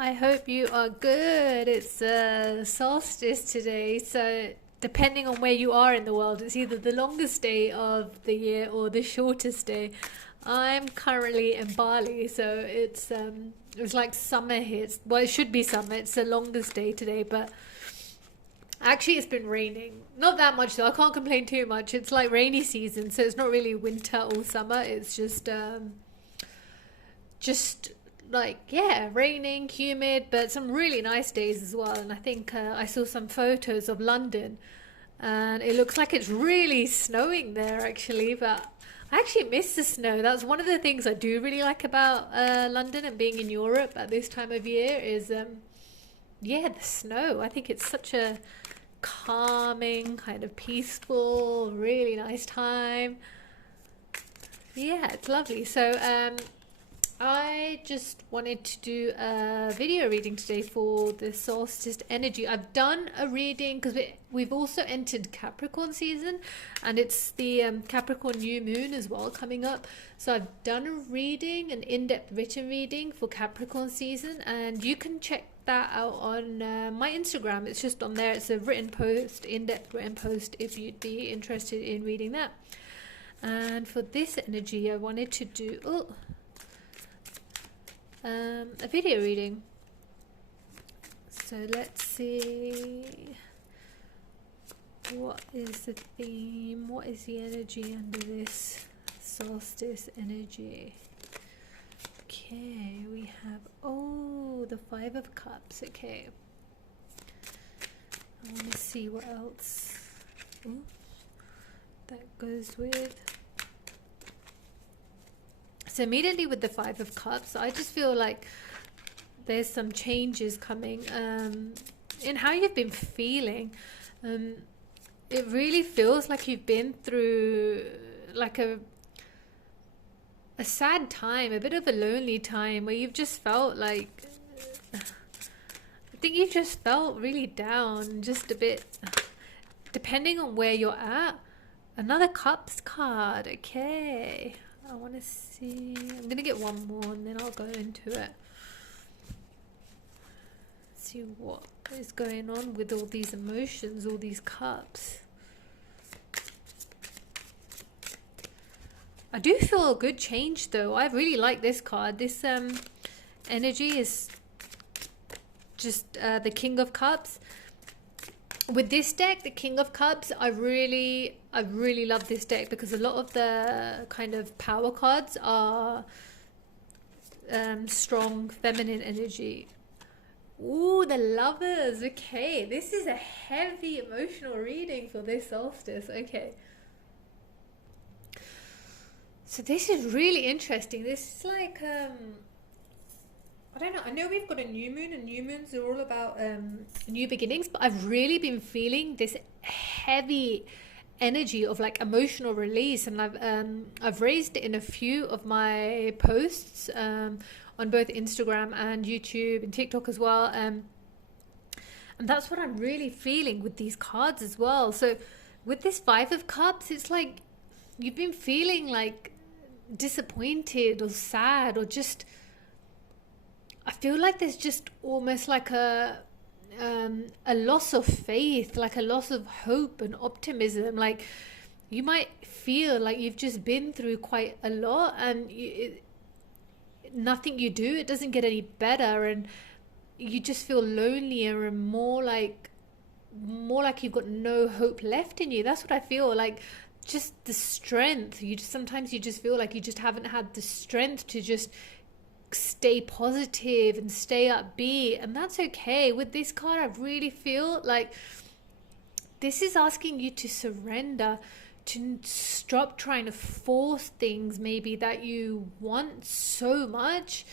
I hope you are good. It's solstice today, so depending on where you are in the world, it's either the longest day of the year or the shortest day. I'm currently in Bali, so it's like summer here. Well, it should be summer. It's the longest day today, but actually it's been raining. Not that much though. I can't complain too much. It's like rainy season, so it's not really winter or summer. It's just like, yeah, raining, humid, but some really nice days as well. And I think I saw some photos of London, and it looks like it's really snowing there actually. But I actually miss the snow. That's one of the things I do really like about London and being in Europe at this time of year is yeah, the snow. I think it's such a calming, kind of peaceful, really nice time. Yeah, it's lovely. So I just wanted to do a video reading today for the solstice energy. I've done a reading because we've also entered Capricorn season, and it's the Capricorn new moon as well coming up. So I've done a reading, an in-depth written reading for Capricorn season, and you can check that out on my Instagram. It's just on there. It's a written post, in-depth written post, if you'd be interested in reading that. And for this energy, I wanted to do a video reading. So let's see, what is the theme, what is the energy under this solstice energy? Okay, we have, the Five of Cups. Okay, I want to see what else that goes with. So immediately with the Five of Cups, I just feel like there's some changes coming in how you've been feeling. It really feels like you've been through like a sad time, a bit of a lonely time, where you've just felt like, I think you've just felt really down, just a bit, depending on where you're at. Another Cups card. Okay, I want to see, I'm gonna get one more and then I'll go into it, see what is going on with all these emotions, all these cups. I do feel a good change though. I really like this card. This energy is just the King of Cups. With this deck, the King of Cups, I really love this deck because a lot of the kind of power cards are strong feminine energy. Ooh, the Lovers. Okay, this is a heavy emotional reading for this solstice. Okay. So this is really interesting. This is like, I don't know. I know we've got a new moon, and new moons are all about new beginnings, but I've really been feeling this heavy energy of like emotional release, and I've raised it in a few of my posts on both Instagram and YouTube and TikTok as well. And that's what I'm really feeling with these cards as well. So with this Five of Cups, it's like you've been feeling like disappointed or sad, or just, I feel like there's just almost like a loss of faith, like a loss of hope and optimism. Like you might feel like you've just been through quite a lot, and nothing you do, it doesn't get any better, and you just feel lonelier and more like you've got no hope left in you. That's what I feel like. Just the strength, sometimes you just feel like you just haven't had the strength to just stay positive and stay upbeat, and that's okay. With this card, I really feel like this is asking you to surrender, to stop trying to force things maybe that you want so much,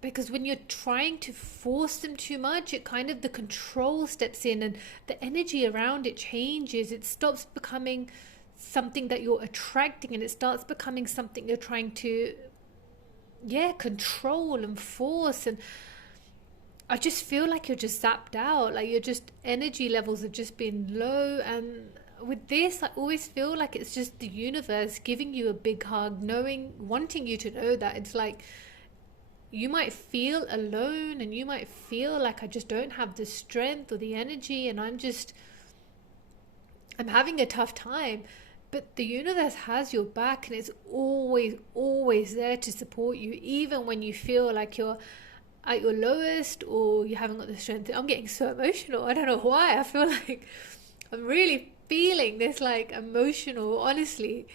because when you're trying to force them too much, it kind of, the control steps in and the energy around it changes. It stops becoming something that you're attracting, and it starts becoming something you're trying to control and force. And I just feel like you're just zapped out, like you're just, energy levels have just been low. And with this, I always feel like it's just the universe giving you a big hug, wanting you to know that it's like, you might feel alone, and you might feel like, I just don't have the strength or the energy, and I'm having a tough time. But the universe has your back, and it's always, always there to support you, even when you feel like you're at your lowest or you haven't got the strength. I'm getting so emotional. I don't know why. I feel like I'm really feeling this, like, emotional. Honestly,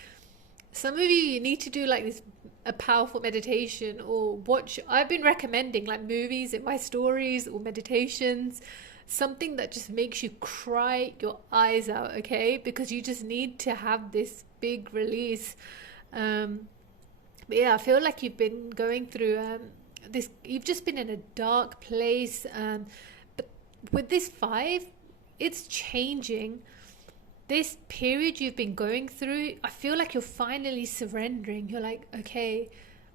some of you need to do like this, a powerful meditation, or watch. I've been recommending like movies in my stories, or meditations, something that just makes you cry your eyes out, okay? Because you just need to have this big release. But yeah, I feel like you've been going through this, you've just been in a dark place. But with this 5, it's changing. This period you've been going through, I feel like you're finally surrendering. You're like, okay,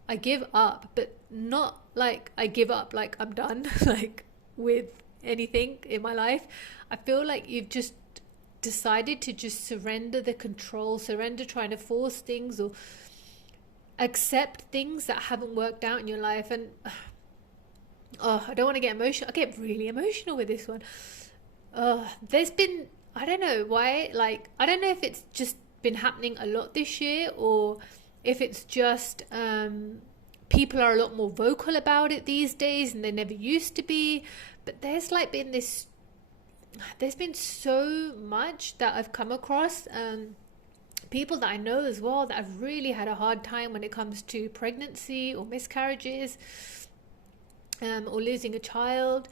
I give up, but not like I give up like I'm done, like with anything in my life. I feel like you've just decided to just surrender the control, surrender trying to force things, or accept things that haven't worked out in your life. And oh, I don't want to get emotional. I get really emotional with this one. There's been, I don't know why, like, I don't know if it's just been happening a lot this year, or if it's just people are a lot more vocal about it these days and they never used to be. But there's like been this, there's been so much that I've come across, people that I know as well, that have really had a hard time when it comes to pregnancy or miscarriages, or losing a child.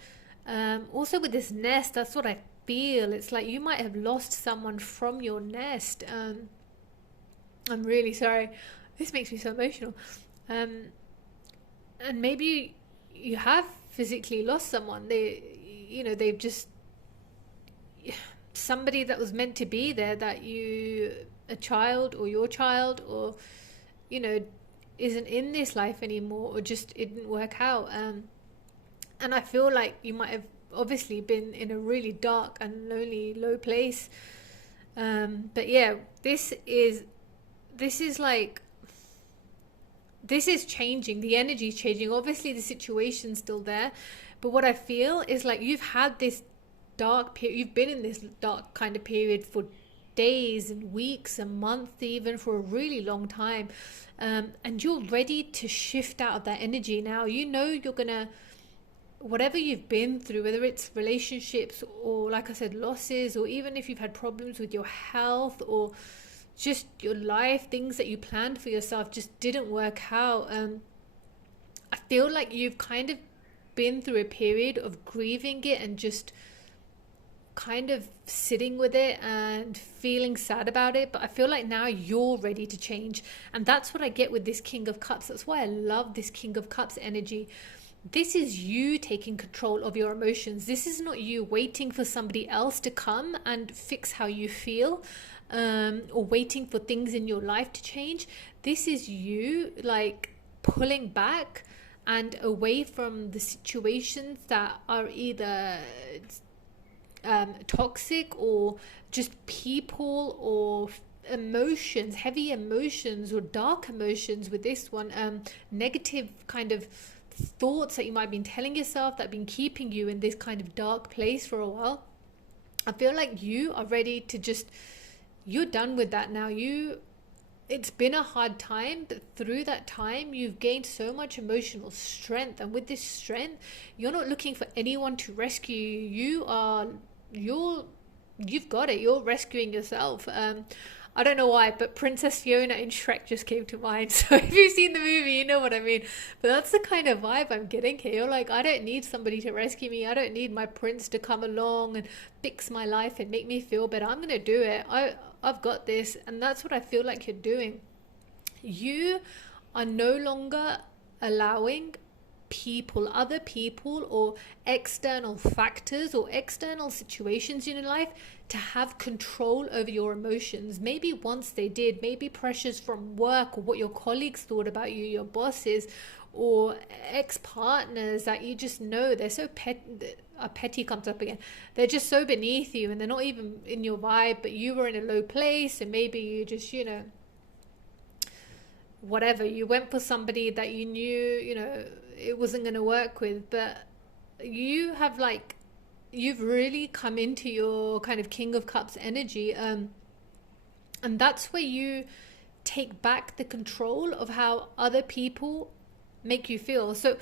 Also with this nest, that's what I feel. It's like you might have lost someone from your nest. I'm really sorry. This makes me so emotional. And maybe you have physically lost someone. They've just, somebody that was meant to be there, that you, a child or your child, or, isn't in this life anymore, or just it didn't work out. And I feel like you might have obviously been in a really dark and lonely, low place. But yeah, this is changing. The energy is changing. Obviously the situation's still there, but what I feel is like you've had this dark period. You've been in this dark kind of period for days and weeks and months, even for a really long time. And you're ready to shift out of that energy now. You're gonna, whatever you've been through, whether it's relationships or, like I said, losses, or even if you've had problems with your health or just your life, things that you planned for yourself just didn't work out. I feel like you've kind of been through a period of grieving it and just kind of sitting with it and feeling sad about it. But I feel like now you're ready to change, and that's what I get with this King of Cups. That's why I love this King of Cups energy. This is you taking control of your emotions. This is not you waiting for somebody else to come and fix how you feel, or waiting for things in your life to change. This is you like pulling back and away from the situations that are either toxic, or just people, or emotions, heavy emotions or dark emotions. With this one, negative kind of thoughts that you might have been telling yourself that have been keeping you in this kind of dark place for a while. I feel like you are ready to just, you're done with that now. It's been a hard time, but through that time you've gained so much emotional strength, and with this strength you're not looking for anyone to rescue you. You've got it. You're rescuing yourself. I don't know why, but Princess Fiona in Shrek just came to mind. So if you've seen the movie, you know what I mean. But that's the kind of vibe I'm getting here. You're like, I don't need somebody to rescue me. I don't need my prince to come along and fix my life and make me feel better. I'm going to do it. I've got this. And that's what I feel like you're doing. You are no longer allowing other people or external factors or external situations in your life to have control over your emotions. Maybe once they did, maybe pressures from work, or what your colleagues thought about you, your bosses, or ex-partners that you just know they're so petty comes up again. They're just so beneath you and they're not even in your vibe, but you were in a low place, and maybe you just, whatever, you went for somebody that you knew, it wasn't going to work with. But you have like, you've really come into your kind of King of Cups energy, and that's where you take back the control of how other people make you feel. So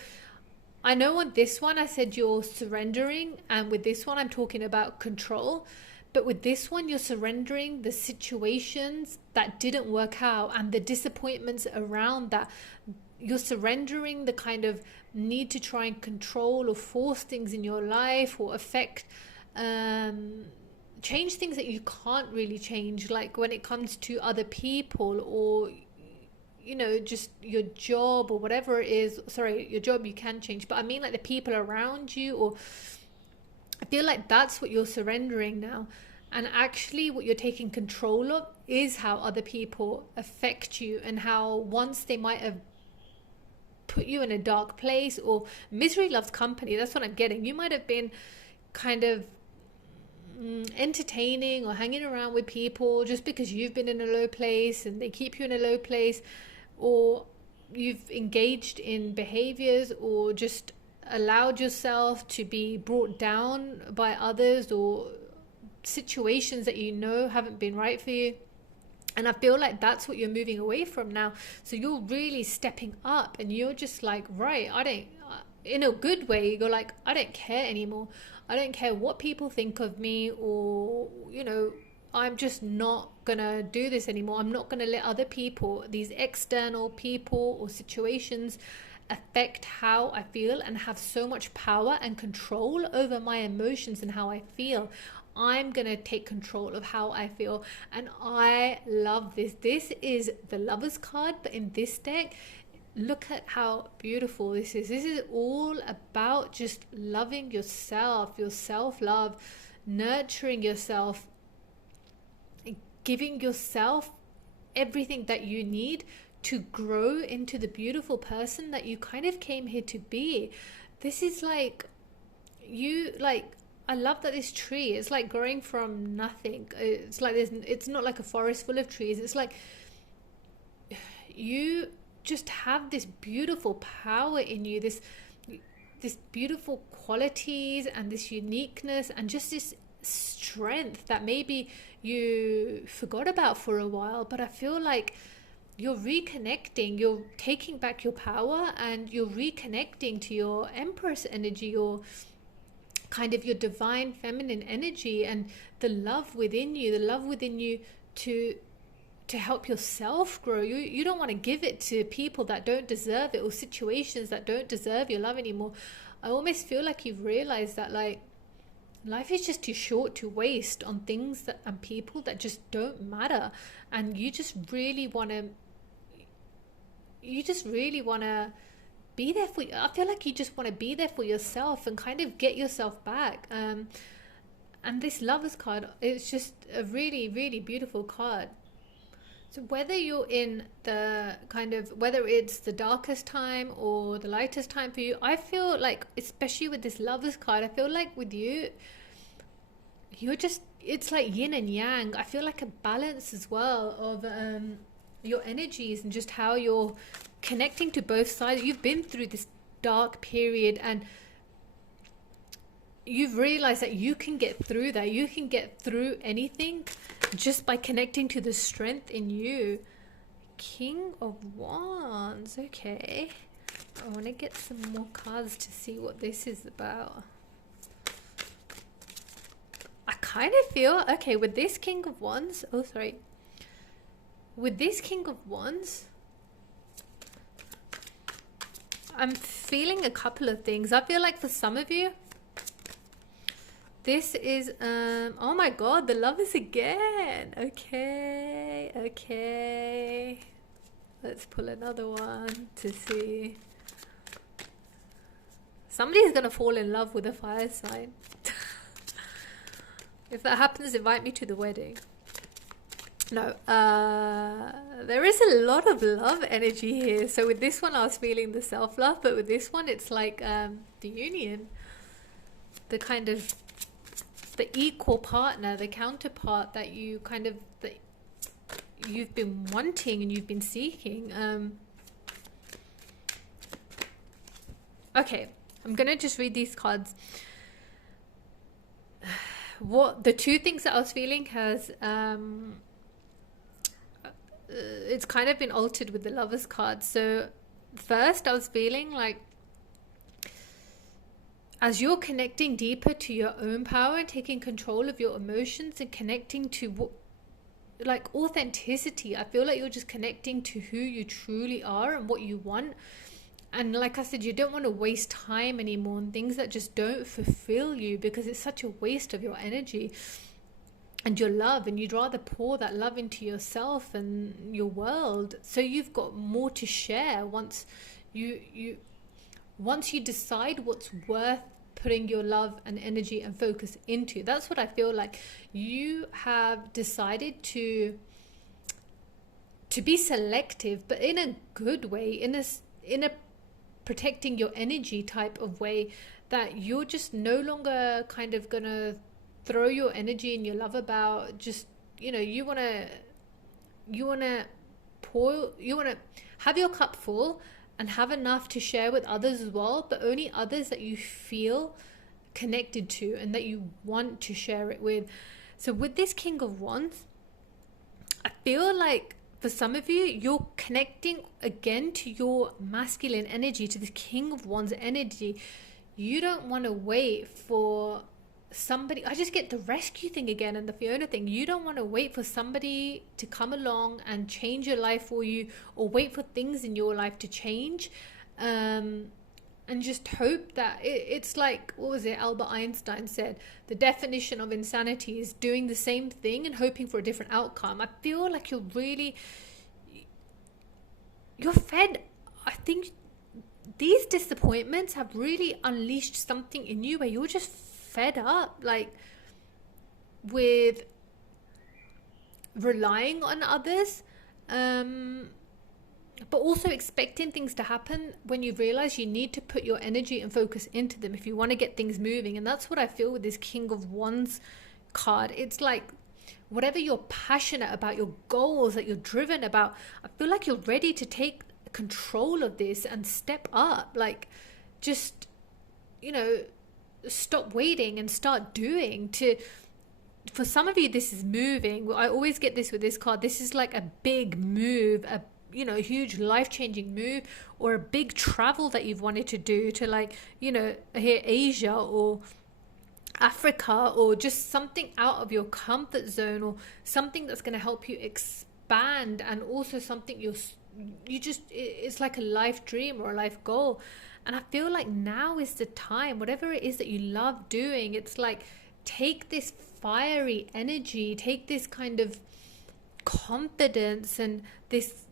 I know on this one I said you're surrendering, and with this one I'm talking about control. But with this one, you're surrendering the situations that didn't work out and the disappointments around that. You're surrendering the kind of need to try and control or force things in your life, or affect, change things that you can't really change, like when it comes to other people, or just your job or whatever it is. Sorry, your job you can change, but I mean like the people around you. Or I feel like that's what you're surrendering now. And actually what you're taking control of is how other people affect you, and how once they might have put you in a dark place, or misery loves company. That's what I'm getting. You might have been kind of entertaining or hanging around with people just because you've been in a low place and they keep you in a low place, or you've engaged in behaviors or just allowed yourself to be brought down by others, or situations that haven't been right for you. And I feel like that's what you're moving away from now. So you're really stepping up, and you're just like, right, in a good way, you're like, I don't care anymore. I don't care what people think of me, or, I'm just not gonna do this anymore. I'm not gonna let other people, these external people or situations, affect how I feel and have so much power and control over my emotions and how I feel. I'm going to take control of how I feel. And I love this. This is the Lovers card, but in this deck, look at how beautiful this is. This is all about just loving yourself, your self-love, nurturing yourself, giving yourself everything that you need to grow into the beautiful person that you kind of came here to be. This is like, I love that this tree, it's like growing from nothing. It's like it's not like a forest full of trees. It's like you just have this beautiful power in you, this beautiful qualities and this uniqueness and just this strength that maybe you forgot about for a while. But I feel like you're reconnecting, you're taking back your power, and you're reconnecting to your Empress energy, your kind of your divine feminine energy, and the love within you to help yourself grow. You don't want to give it to people that don't deserve it, or situations that don't deserve your love anymore. I almost feel like you've realized that, like, life is just too short to waste on things and people that just don't matter, and you just really want to be there for you. I feel like you just want to be there for yourself and kind of get yourself back. And this Lovers card, it's just a really, really beautiful card. So whether you're in whether it's the darkest time or the lightest time for you, I feel like, especially with this Lovers card, I feel like with you, it's like yin and yang. I feel like a balance as well of your energies and just how you're connecting to both sides. You've been through this dark period, and you've realized that you can get through that. You can get through anything just by connecting to the strength in you. King of Wands. Okay, I want to get some more cards to see what this is about. I kind of feel, okay, with this King of Wands, with this King of Wands, I'm feeling a couple of things. I feel like for some of you, this is, oh my God, the Lovers again. Okay. Let's pull another one to see. Somebody's going to fall in love with a fire sign. If that happens, invite me to the wedding. No, there is a lot of love energy here. So with this one, I was feeling the self-love, but with this one, it's like the union, the kind of the equal partner, the counterpart that you kind of, that you've been wanting and you've been seeking. Okay, I'm gonna just read these cards. What the two things that I was feeling has it's kind of been altered with the Lovers card. So first I was feeling like as you're connecting deeper to your own power and taking control of your emotions and connecting to what, like, authenticity, I feel like you're just connecting to who you truly are and what you want. And like I said, you don't want to waste time anymore on things that just don't fulfill you, because it's such a waste of your energy and your love, and you'd rather pour that love into yourself and your world, so you've got more to share once you decide what's worth putting your love and energy and focus into. That's what I feel like. You have decided to be selective, but in a good way, in a protecting your energy type of way, that you're just no longer kind of gonna throw your energy and your love about just, you want to have your cup full and have enough to share with others as well, but only others that you feel connected to and that you want to share it with. So with this King of Wands, I feel like for some of you, you're connecting again to your masculine energy, to this King of Wands energy. You don't want to wait for somebody. I just get the rescue thing again and the Fiona thing. You don't want to wait for somebody to come along and change your life for you, or wait for things in your life to change, and just hope that it's like, what was it Albert Einstein said, the definition of insanity is doing the same thing and hoping for a different outcome. I feel like you're fed. I think these disappointments have really unleashed something in you where you're just fed up, like, with relying on others, but also expecting things to happen when you realize you need to put your energy and focus into them if you want to get things moving. And that's what I feel with this King of Wands card. It's like, whatever you're passionate about, your goals that you're driven about, I feel like you're ready to take control of this and step up. Like, just, stop waiting and start doing. For some of you, this is moving. I always get this with this card. This is like a big move, a huge life-changing move, or a big travel that you've wanted to do to, like, here, Asia or Africa, or just something out of your comfort zone, or something that's going to help you expand, and also something it's like a life dream or a life goal. And I feel like now is the time, whatever it is that you love doing, it's like, take this fiery energy, take this kind of confidence and this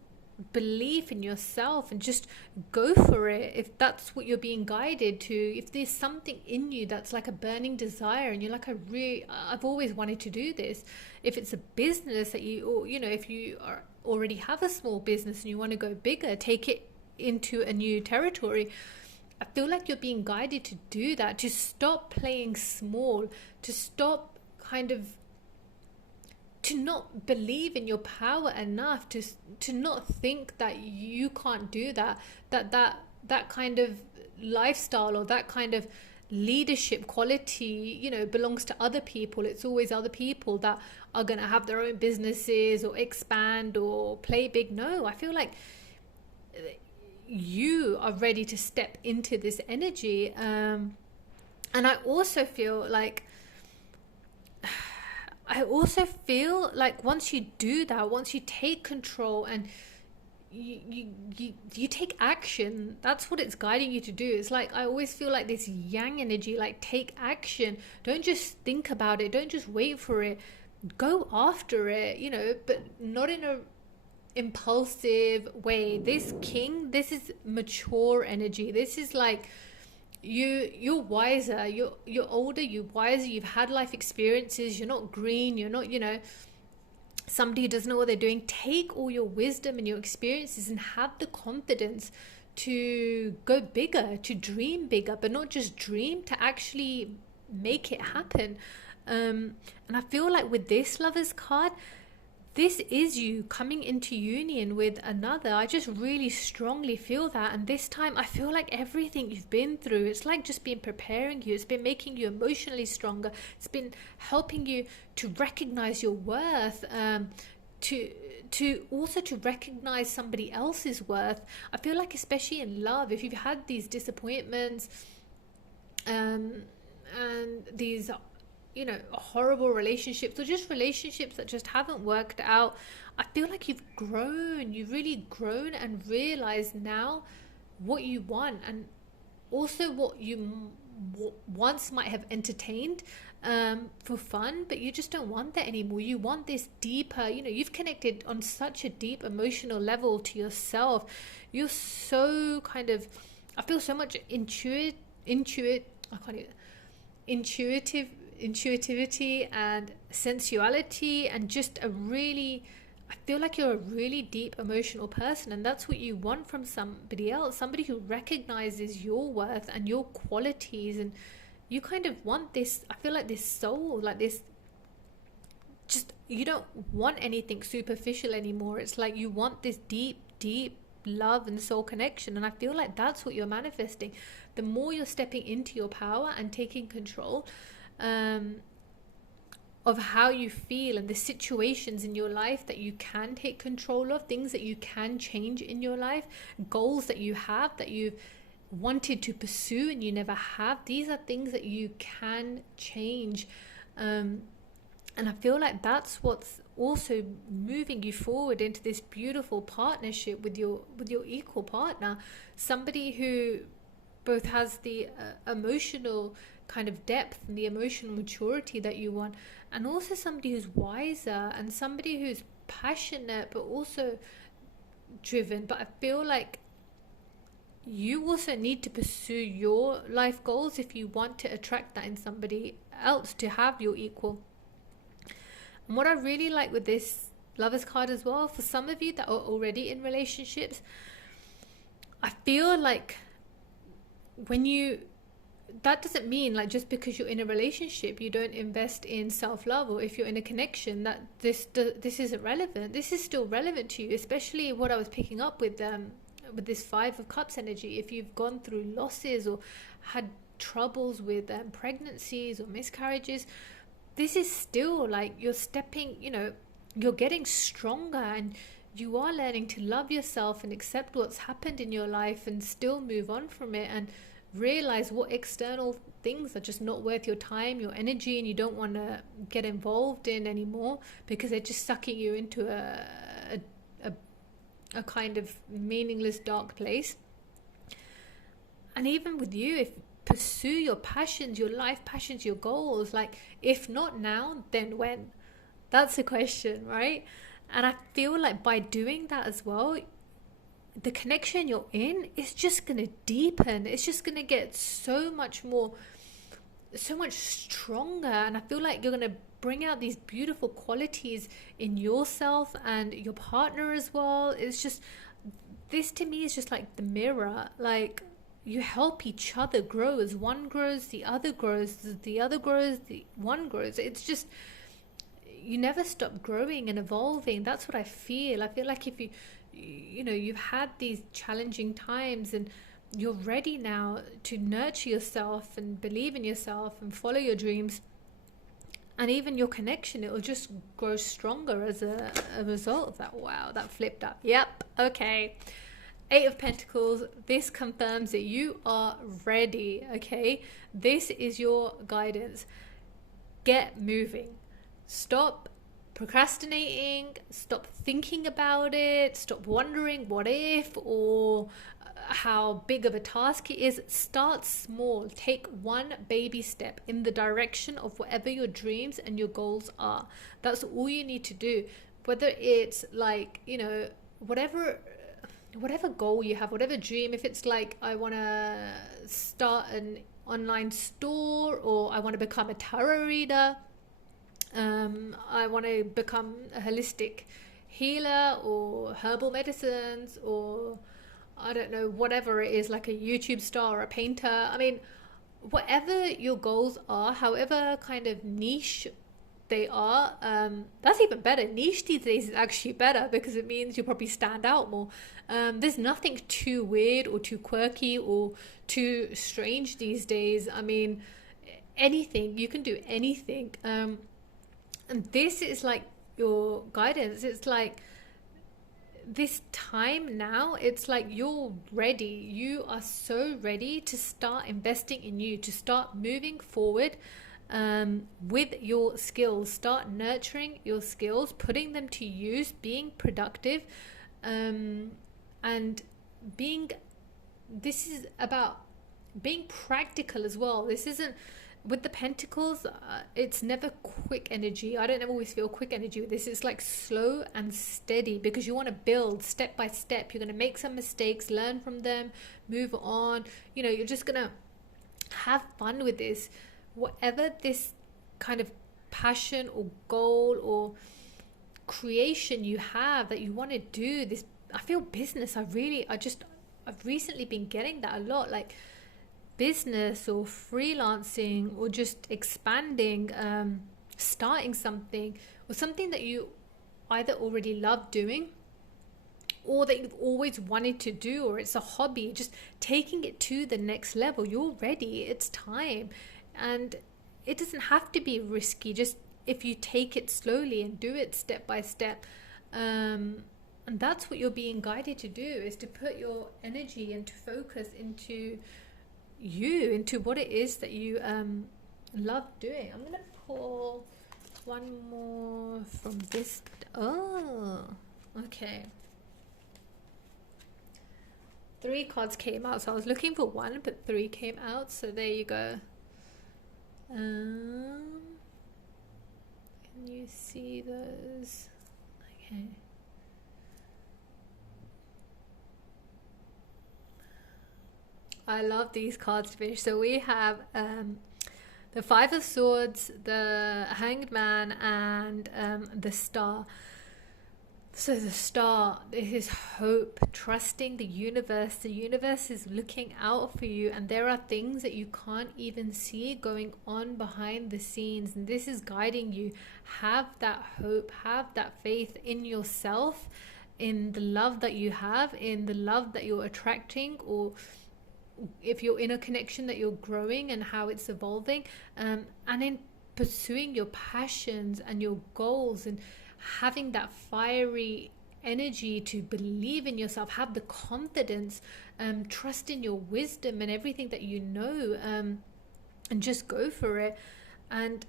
belief in yourself, and just go for it. If that's what you're being guided to, if there's something in you that's like a burning desire and you're like, I've always wanted to do this. If it's a business that if you already have a small business and you want to go bigger, take it into a new territory. I feel like you're being guided to do that, to stop playing small, to stop to not believe in your power enough, to not think that you can't do that kind of lifestyle, or that kind of leadership quality, belongs to other people. It's always other people that are going to have their own businesses or expand or play big. No, I feel like you are ready to step into this energy. And I also feel like once you do that, once you take control and you take action, that's what it's guiding you to do. It's like, I always feel like this yang energy, like, take action. Don't just think about it, don't just wait for it, go after it, but not in a impulsive way. This is mature energy. This is like, you're wiser, you're older, you're wiser, you've had life experiences, you're not green, you're not somebody who doesn't know what they're doing. Take all your wisdom and your experiences and have the confidence to go bigger, to dream bigger, but not just dream, to actually make it happen. And I feel like with this Lovers card, this is you coming into union with another. I just really strongly feel that. And this time I feel like everything you've been through, it's like just been preparing you. It's been making you emotionally stronger. It's been helping you to recognize your worth, to also to recognize somebody else's worth. I feel like, especially in love, if you've had these disappointments, and these, you know, horrible relationships, or just relationships that just haven't worked out, I feel like you've really grown and realized now what you want, and also what you once might have entertained for fun, but you just don't want that anymore. You want this deeper, you know, you've connected on such a deep emotional level to yourself. You're so kind of, I feel so much intuitivity and sensuality, and just a really, I feel like you're a really deep emotional person, and that's what you want from somebody else, somebody who recognizes your worth and your qualities. And you kind of want this, I feel like this soul, like this, just, you don't want anything superficial anymore. It's like you want this deep love and soul connection, and I feel like that's what you're manifesting. The more you're stepping into your power and taking control of how you feel, and the situations in your life that you can take control of, things that you can change in your life, goals that you have that you've wanted to pursue and you never have, these are things that you can change. And I feel like that's what's also moving you forward into this beautiful partnership with your equal partner, somebody who both has the emotional kind of depth and the emotional maturity that you want, and also somebody who's wiser and somebody who's passionate but also driven. But I feel like you also need to pursue your life goals if you want to attract that in somebody else, to have your equal. And what I really like with this Lovers card as well, for some of you that are already in relationships, I feel like that doesn't mean like just because you're in a relationship you don't invest in self-love, or if you're in a connection that this isn't relevant. This is still relevant to you, especially what I was picking up with this 5 of Cups energy. If you've gone through losses or had troubles with pregnancies or miscarriages, this is still like you're stepping, you know, you're getting stronger, and you are learning to love yourself and accept what's happened in your life and still move on from it, and realize what external things are just not worth your time, your energy, and you don't want to get involved in anymore because they're just sucking you into a kind of meaningless, dark place. And even with you, if pursue your passions, your life passions, your goals, like if not now, then when? That's the question, right? And I feel like by doing that as well, the connection you're in is just going to deepen. It's just going to get so much stronger. And I feel like you're going to bring out these beautiful qualities in yourself and your partner as well. It's just, this to me is just like the mirror. Like, you help each other grow. As one grows, the other grows, the other grows, the one grows. It's just, you never stop growing and evolving. That's what I feel. I feel like if you've had these challenging times and you're ready now to nurture yourself and believe in yourself and follow your dreams, and even your connection, it will just grow stronger as a result of that. Wow, that flipped up. Yep, okay. 8 of Pentacles, this confirms that you are ready, okay? This is your guidance. Get moving. Stop procrastinating, stop thinking about it, stop wondering what if or how big of a task it is. Start small. Take one baby step in the direction of whatever your dreams and your goals are. That's all you need to do. Whether it's like, whatever goal you have, whatever dream, if it's like, I want to start an online store, or I want to become a tarot reader, I want to become a holistic healer or herbal medicines, or I don't know, whatever it is, like a YouTube star or a painter. I mean, whatever your goals are, however kind of niche they are, that's even better. Niche these days is actually better because it means you probably stand out more. There's nothing too weird or too quirky or too strange these days. I mean, anything, you can do anything. And this is like your guidance. It's like this time now, it's like you're ready. You are so ready to start investing in you, to start moving forward with your skills. Start nurturing your skills, putting them to use, being productive, and being, this is about being practical as well. This isn't, with the pentacles, it's never quick energy. I don't ever always feel quick energy with this. It's like slow and steady, because you want to build step by step. You're going to make some mistakes, learn from them, move on. You know, you're just going to have fun with this. Whatever this kind of passion or goal or creation you have that you want to do, this, I feel business, I've recently been getting that a lot, like business or freelancing or just expanding, starting something, or something that you either already love doing or that you've always wanted to do, or it's a hobby, just taking it to the next level. You're ready, it's time. And it doesn't have to be risky, just if you take it slowly and do it step by step. And that's what you're being guided to do, is to put your energy and to focus into you, into what it is that you love doing. I'm gonna pull one more from this. Oh, okay. 3 cards came out, so I was looking for one, but 3 came out, so there you go. Can you see those? Okay. I love these cards to finish. So we have the 5 of Swords, the Hanged Man, and the Star. So the Star, this is hope, trusting the universe. The universe is looking out for you, and there are things that you can't even see going on behind the scenes, and this is guiding you. Have that hope, have that faith in yourself, in the love that you have, in the love that you're attracting, or if you're in a connection that you're growing and how it's evolving, and in pursuing your passions and your goals, and having that fiery energy to believe in yourself, have the confidence, trust in your wisdom and everything that you know, and just go for it. And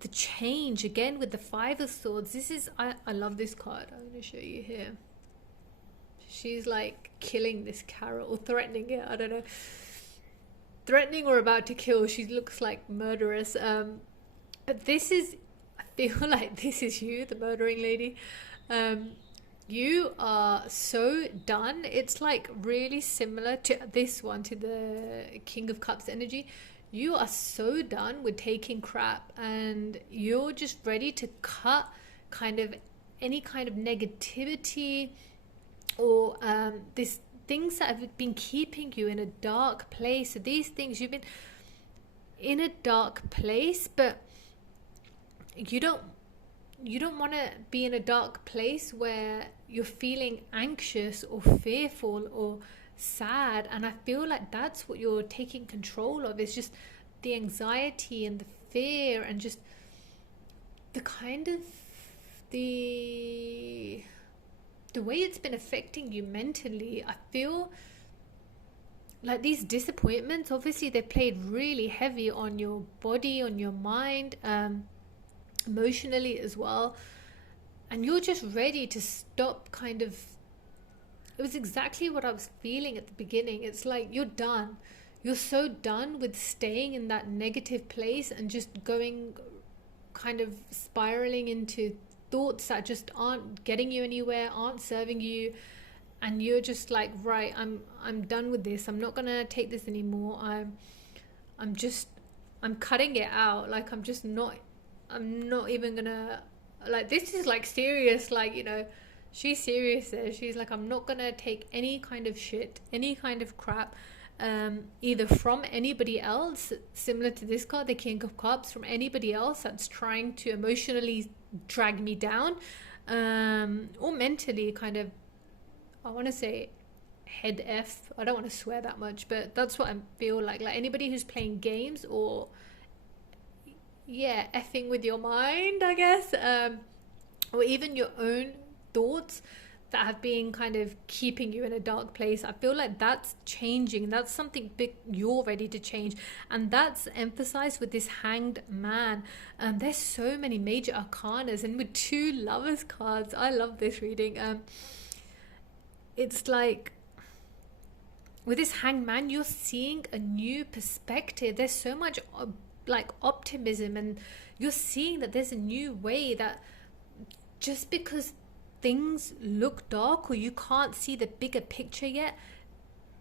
the change, again, with the 5 of Swords, this is, I love this card. I'm going to show you here. She's like killing this carrot, or threatening it, I don't know, threatening or about to kill. She looks like murderous, but this is, I feel like this is you, the murdering lady. You are so done. It's like really similar to this one, to the King of Cups energy. You are so done with taking crap, and you're just ready to cut kind of any kind of negativity, or these things that have been keeping you in a dark place. So these things, you've been in a dark place, but you don't want to be in a dark place where you're feeling anxious or fearful or sad. And I feel like that's what you're taking control of, is just the anxiety and the fear, and just the kind of the way it's been affecting you mentally. I feel like these disappointments, obviously they've played really heavy on your body, on your mind, emotionally as well. And you're just ready to stop, kind of, it was exactly what I was feeling at the beginning. It's like you're done. You're so done with staying in that negative place and just going, kind of spiraling into thoughts that just aren't getting you anywhere, aren't serving you, and you're just like, right, I'm done with this. I'm not gonna take this anymore. I'm cutting it out. Like I'm not even gonna, like, this is like serious, like, you know, she's serious there. She's like, I'm not gonna take any kind of shit, any kind of crap. either from anybody else, similar to this card, the King of Cups, from anybody else that's trying to emotionally drag me down, or mentally kind of, I want to say head F. I don't want to swear that much, but that's what I feel like anybody who's playing games or effing with your mind, I guess, or even your own thoughts that have been kind of keeping you in a dark place. I feel like that's changing. That's something big you're ready to change, and that's emphasized with this Hanged Man. There's so many major arcanas, and with 2 Lovers cards. I love this reading. It's like with this Hanged Man, you're seeing a new perspective. There's so much optimism, and you're seeing that there's a new way, that just because things look dark or you can't see the bigger picture yet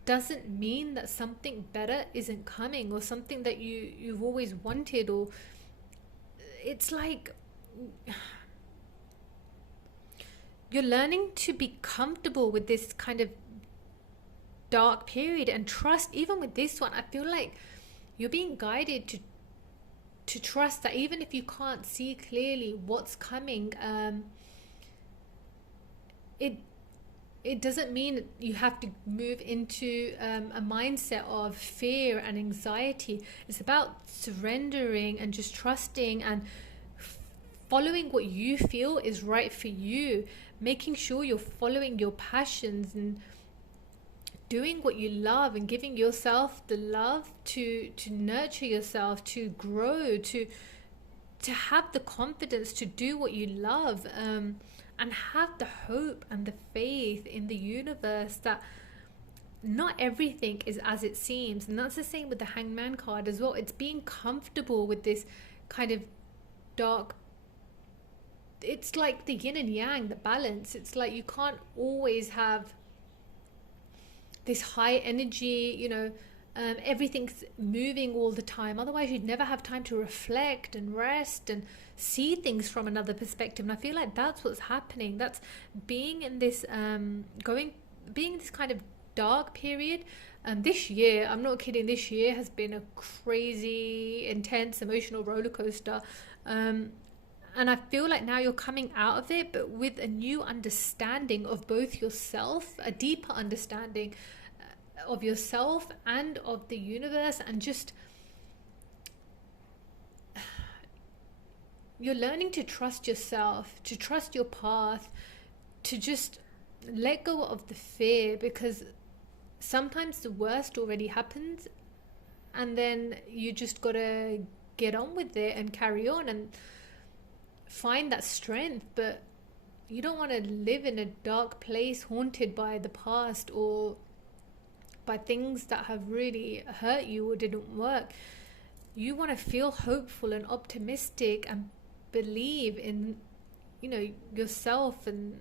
doesn't mean that something better isn't coming, or something that you've always wanted. Or it's like you're learning to be comfortable with this kind of dark period and trust. Even with this one, I feel like you're being guided to trust that even if you can't see clearly what's coming, it doesn't mean you have to move into a mindset of fear and anxiety. It's about surrendering and just trusting and following what you feel is right for you, making sure you're following your passions and doing what you love, and giving yourself the love to nurture yourself, to grow, to have the confidence to do what you love, and have the hope and the faith in the universe that not everything is as it seems. And that's the same with the Hangman card as well. It's being comfortable with this kind of dark, it's like the yin and yang, the balance. It's like you can't always have this high energy, everything's moving all the time. Otherwise, you'd never have time to reflect and rest and see things from another perspective. And I feel like that's what's happening. That's being in this, being in this kind of dark period. This year, I'm not kidding, this year has been a crazy, intense, emotional roller coaster. And I feel like now you're coming out of it, but with a new understanding of both yourself, a deeper understanding of yourself and of the universe, and just you're learning to trust yourself, to trust your path, to just let go of the fear, because sometimes the worst already happens, and then you just gotta get on with it and carry on and find that strength. But you don't want to live in a dark place haunted by the past or by things that have really hurt you or didn't work. You want to feel hopeful and optimistic and believe in yourself and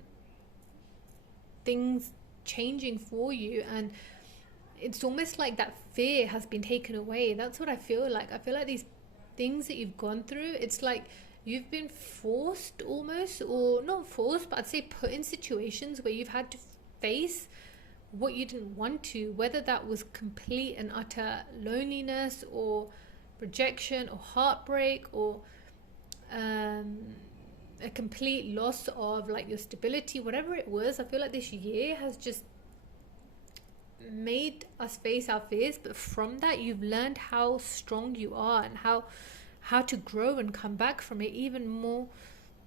things changing for you. And it's almost like that fear has been taken away. That's what I feel like. I feel like these things that you've gone through, it's like you've been forced almost, or not forced, but I'd say put in situations where you've had to face what you didn't want to, whether that was complete and utter loneliness or rejection or heartbreak, or a complete loss of your stability, whatever it was. I feel like this year has just made us face our fears, but from that you've learned how strong you are and how to grow and come back from it even more,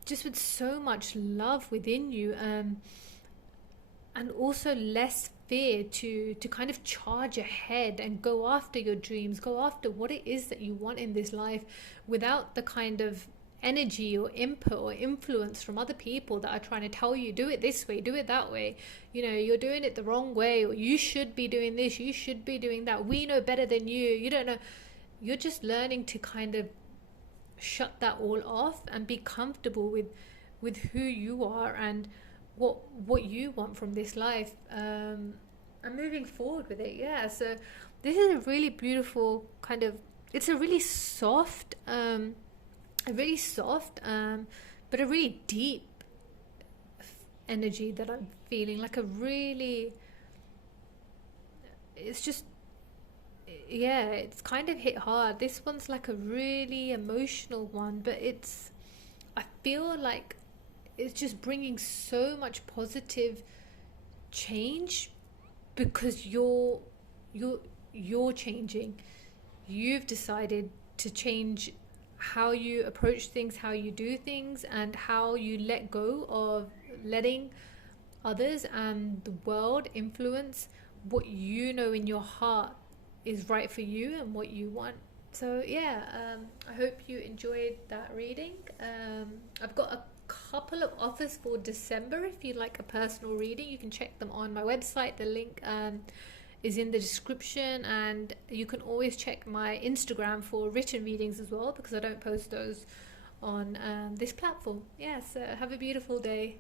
just with so much love within you, and also less fear to kind of charge ahead and go after your dreams, go after what it is that you want in this life, without the kind of energy or input or influence from other people that are trying to tell you, do it this way, do it that way, you're doing it the wrong way, or you should be doing this, you should be doing that, we know better than you, you don't know. You're just learning to kind of shut that all off and be comfortable with who you are and what you want from this life, and moving forward with it. So this is a really beautiful kind of, it's a really soft but a really deep energy that I'm feeling, it's just yeah, it's kind of hit hard. This one's like a really emotional one, but I feel like it's just bringing so much positive change because you're you're changing. You've decided to change how you approach things, how you do things, and how you let go of letting others and the world influence what you know in your heart is right for you and what you want. So yeah, I hope you enjoyed that reading. I've got a couple of offers for December. If you like a personal reading, you can check them on my website. The link is in the description, and you can always check my Instagram for written readings as well, because I don't post those on this platform. Yeah, so have a beautiful day.